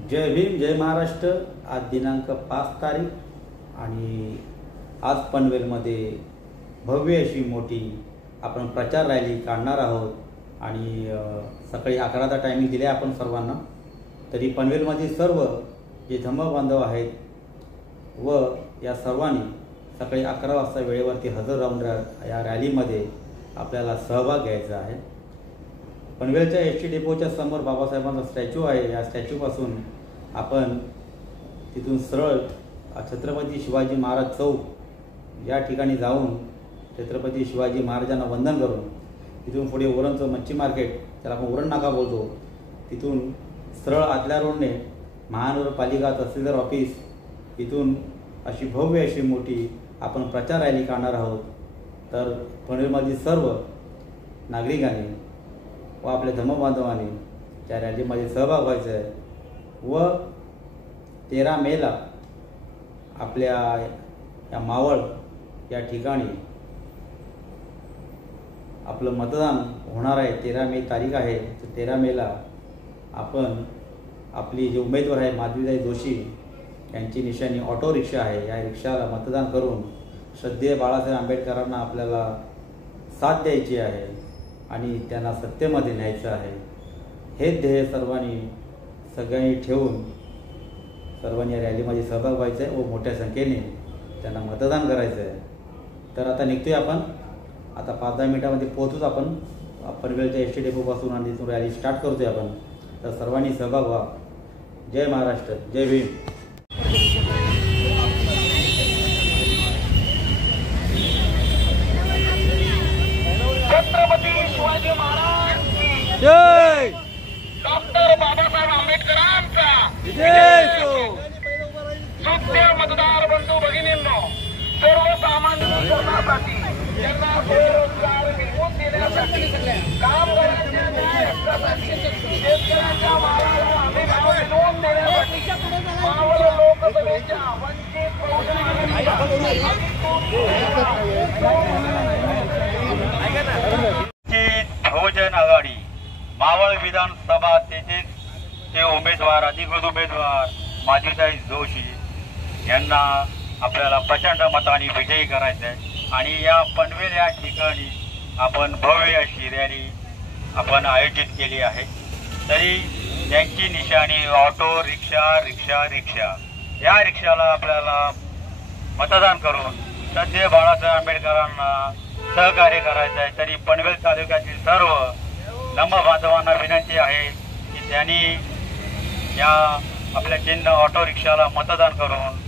जय भीम, जय महाराष्ट्र। आज दिनांक 5 तारीख आणि आज पनवेलमध्ये भव्य अशी मोठी आपण प्रचार रॅली काढणार आहोत आणि सकाळी 11चा टायमिंग दिले आपण सर्वांना। तरी पनवेलमधील सर्व जे धम्मबांधव आहेत व या सर्वांनी सकाळी 11 वाजता वेळेवरती हजर राहून या रॅलीमध्ये आपल्याला सहभाग घ्यायचा आहे। पनवेलच्या एसटी डेपोच्या समोर बाबासाहेबांचा स्टॅच्यू आहे। या स्टॅच्यूपासून आपण तिथून सरळ छत्रपती शिवाजी महाराज चौक या ठिकाणी जाऊन छत्रपती शिवाजी महाराजांना वंदन करून तिथून पुढे उरणचं मच्छी मार्केट, त्याला आपण उरण नाका बोलतो, तिथून सरळ आतल्या रोडने महानगरपालिका तहसीलदार ऑफिस, तिथून अशी भव्य अशी मोठी आपण प्रचार रॅली काढणार आहोत। तर पनवेलमधील सर्व नागरिकांनी व आपल्या धर्मबांधवांनी त्या रॅलीमध्ये सहभाग व्हायचा आहे व 13 मेला आपल्या या मावळ या ठिकाणी आपलं मतदान होणार आहे। 13 मे तारीख आहे। तर 13 मेला आपण आपली जे उमेदवार आहे माधवीताई जोशी यांची निशाणी ऑटो रिक्षा आहे, या रिक्षाला मतदान करून श्रद्धेय बाळासाहेब आंबेडकरांना आपल्याला साथ द्यायची आहे आणि त्यांना सत्तेमध्ये न्यायचं आहे। हे ध्येय सगळ्यांनी ठेवून सर्वांनी या रॅलीमध्ये सहभाग व्हायचा आहे व मोठ्या संख्येने त्यांना मतदान करायचं आहे। तर आता निघतोय आपण, आता 5-10 मिनिटांमध्ये पोहोचूच आपण पनवेलच्या एसटी डेपोपासून आणि तिथून रॅली स्टार्ट करतोय आपण। तर सर्वांनी सहभाग व्हा। जय महाराष्ट्र, जय भीम। छत्रपती शिवाजी महाराज जय। डॉक्टर बाबासाहेब आंबेडकरांचा जय। सुज्ञ मतदार बंधू भगिनींनो, सर्वसामान्य जनतेसाठी त्यांना बेरोजगार मिळवून देण्यासाठी, कामगारांच्या न्याय हक्कासाठी, शेतकऱ्यांच्या मालाला हमीभाव मिळवून देण्यासाठी मावळ लोकसभेच्या वंचित बहुजन बहुजन आघाडी मावळ विधानसभा ते उमेदवार, अधिकृत उमेदवार माधवीताई जोशी यांना आपल्याला प्रचंड मताने विजयी करायचं आहे आणि या पनवेल या ठिकाणी आपण भव्य अशी रॅली आपण आयोजित केली आहे। तरी त्यांची निशाणी ऑटो रिक्षा, रिक्षा रिक्षा, या रिक्षाला आपल्याला मतदान करून श्रद्धेय बाळासाहेब आंबेडकरांना सहकार्य करायचं आहे। तरी पनवेल तालुक्यातील सर्व धम्मबांधवांना विनंती आहे की त्यांनी या आपल्या चिन्ह ऑटो रिक्षाला मतदान करून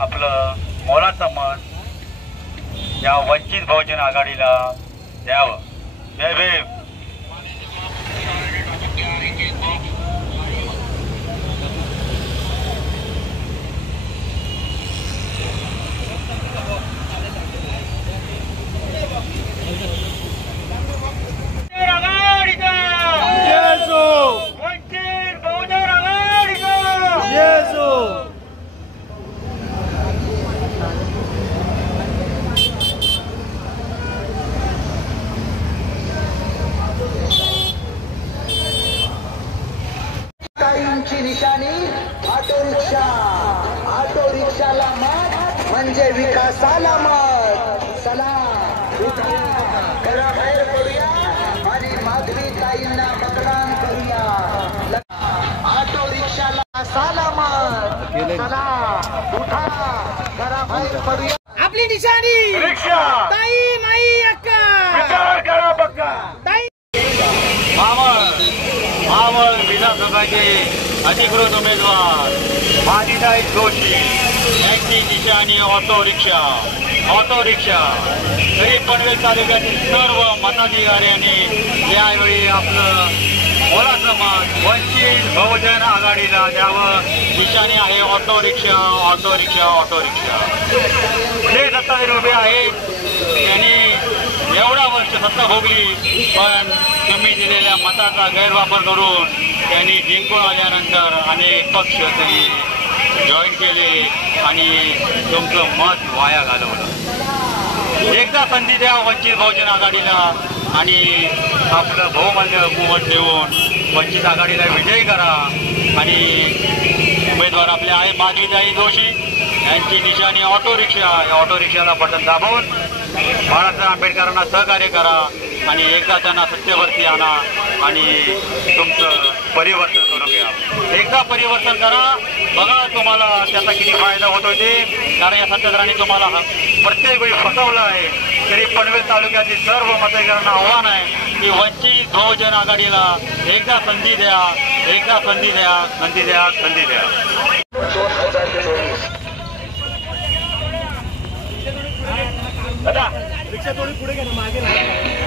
आपलं मोलाचं मत या वंचित बहुजन आघाडीला द्यावं। जय भीम। निशाणी ऑटो रिक्षा, ऑटो रिक्षाला मत म्हणजे विकासाला मत। चला घराबाहेर पडूया आणि माधवीताईंना मतदान करूया। ऑटो रिक्षाला साला मत। चला उठा, घराबाहेर पडूया। आपली निशाणी रिक्षा, ताई माई अक्का, विचार करा पक्का। ताई मावळ विधानसभेचे अधिकृत उमेदवार माधवीताई जोशी यांची निशाणी ऑटो रिक्षा, ऑटो रिक्षा। तरी पनवेल तालुक्यातील सर्व मताधिकाऱ्यांनी यावेळी आपलं मोलाचं मत वंचित बहुजन आघाडीला द्यावं। निशाणी आहे auto rickshaw, auto rickshaw, auto rickshaw. जे सत्ताधारी उभे आहेत त्यांनी एवढा वर्ष सत्ता भोगली, पण तुम्ही दिलेल्या मताचा गैरवापर करून त्यांनी जिंकून आल्यानंतर अनेक पक्ष तरी जॉईन केले आणि तुमचं मत वाया घालवलं। एकदा संधी द्या वंचित बहुजन आघाडीला आणि आपलं बहुमूल्य बहुमत देऊन वंचित आघाडीला विजयी करा आणि त्याचबरोबर आपले आहे माधवीताई जोशी यांची निशाणी ऑटो रिक्षा. या ऑटो रिक्षाला बटन दाबून बाळासाहेब आंबेडकरांना सहकार्य करा आणि एकदा त्यांना सत्तेवरती आणा आणि तुमचं परिवर्तन करून घ्या. एकदा परिवर्तन करा, बघा तुम्हाला त्याचा किती फायदा होतो ते. कारण या सत्याग्रहाने तुम्हाला प्रत्येक वेळी फसवलं आहे. तरी पनवेल तालुक्यातील सर्व मतदारांना आव्हान आहे की वंचित बहुजन आघाडीला एकदा संधी द्या, एकदा संधी द्या, संधी द्या, संधी द्या. रिक्षा थोडी पुढे घ्या ना, मागे नाही.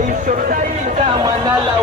ईश्वरताईचा मनाला